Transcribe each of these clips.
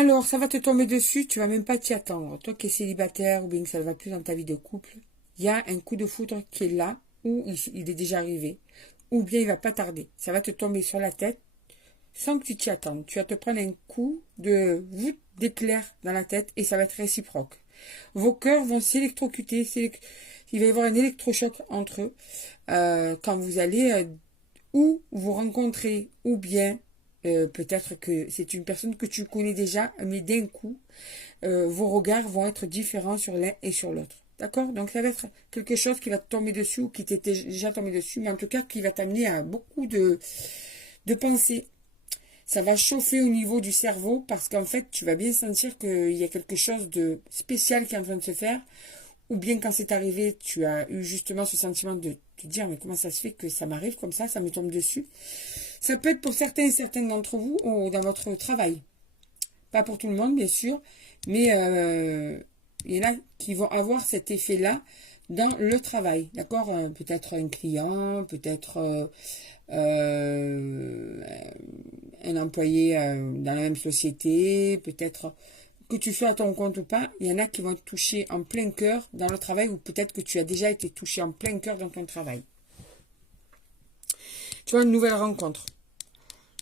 Alors, ça va te tomber dessus, tu vas même pas t'y attendre. Toi qui es célibataire ou bien que ça ne va plus dans ta vie de couple, il y a un coup de foudre qui est là, ou il est déjà arrivé, ou bien il va pas tarder. Ça va te tomber sur la tête sans que tu t'y attendes. Tu vas te prendre un coup de voûte d'éclair dans la tête et ça va être réciproque. Vos cœurs vont s'électrocuter, il va y avoir un électrochoc entre eux quand vous allez ou vous rencontrer, ou bien peut-être que c'est une personne que tu connais déjà, mais d'un coup, vos regards vont être différents sur l'un et sur l'autre. D'accord? Donc ça va être quelque chose qui va te tomber dessus ou qui t'était déjà tombé dessus, mais en tout cas qui va t'amener à beaucoup de pensées. Ça va chauffer au niveau du cerveau parce qu'en fait, tu vas bien sentir qu'il y a quelque chose de spécial qui est en train de se faire. Ou bien quand c'est arrivé, tu as eu justement ce sentiment de te dire mais comment ça se fait que ça m'arrive comme ça me tombe dessus. Ça peut être pour certains et certaines d'entre vous ou dans votre travail. Pas pour tout le monde bien sûr, mais il y en a qui vont avoir cet effet-là dans le travail. D'accord? Peut-être un client, peut-être un employé dans la même société, peut-être que tu sois à ton compte ou pas, il y en a qui vont te toucher en plein cœur dans le travail ou peut-être que tu as déjà été touché en plein cœur dans ton travail. Tu vois, une nouvelle rencontre.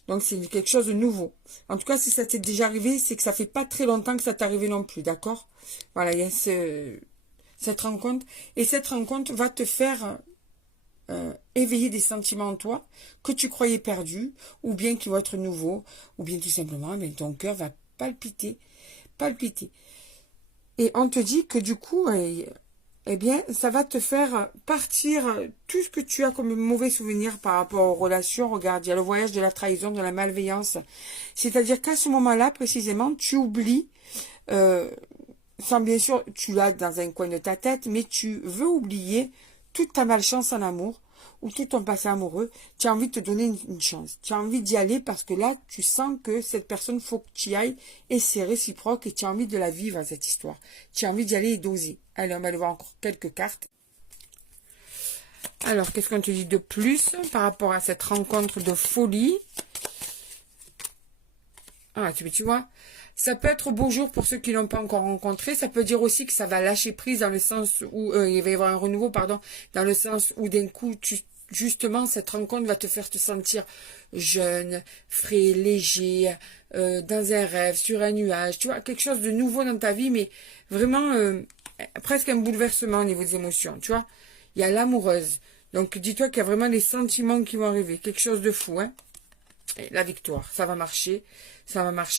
Donc, c'est quelque chose de nouveau. En tout cas, si ça t'est déjà arrivé, c'est que ça fait pas très longtemps que ça t'est arrivé non plus, d'accord? Voilà, il y a cette rencontre. Et cette rencontre va te faire éveiller des sentiments en toi que tu croyais perdus, ou bien qui vont être nouveaux, ou bien tout simplement, mais ton cœur va palpiter. Et on te dit que du coup, eh bien, ça va te faire partir tout ce que tu as comme mauvais souvenir par rapport aux relations. Regarde, il y a le voyage de la trahison, de la malveillance. C'est-à-dire qu'à ce moment-là, précisément, tu oublies, sans bien sûr, tu l'as dans un coin de ta tête, mais tu veux oublier toute ta malchance en amour ou tout ton passé amoureux. Tu as envie de te donner une chance. Tu as envie d'y aller parce que là, tu sens que cette personne, faut que tu y ailles et c'est réciproque et tu as envie de la vivre, cette histoire. Tu as envie d'y aller et d'oser. Allez, on va aller voir encore quelques cartes. Alors, qu'est-ce qu'on te dit de plus par rapport à cette rencontre de folie? Ah, tu vois, ça peut être beau jour pour ceux qui l'ont pas encore rencontré. Ça peut dire aussi que ça va lâcher prise dans le sens où il va y avoir un renouveau, pardon, dans le sens où d'un coup, justement, cette rencontre va te faire te sentir jeune, frais, léger, dans un rêve, sur un nuage. Tu vois, quelque chose de nouveau dans ta vie, mais vraiment presque un bouleversement au niveau des émotions. Tu vois, il y a l'amoureuse. Donc, dis-toi qu'il y a vraiment des sentiments qui vont arriver. Quelque chose de fou, hein. Et la victoire, ça va marcher. Ça va marcher.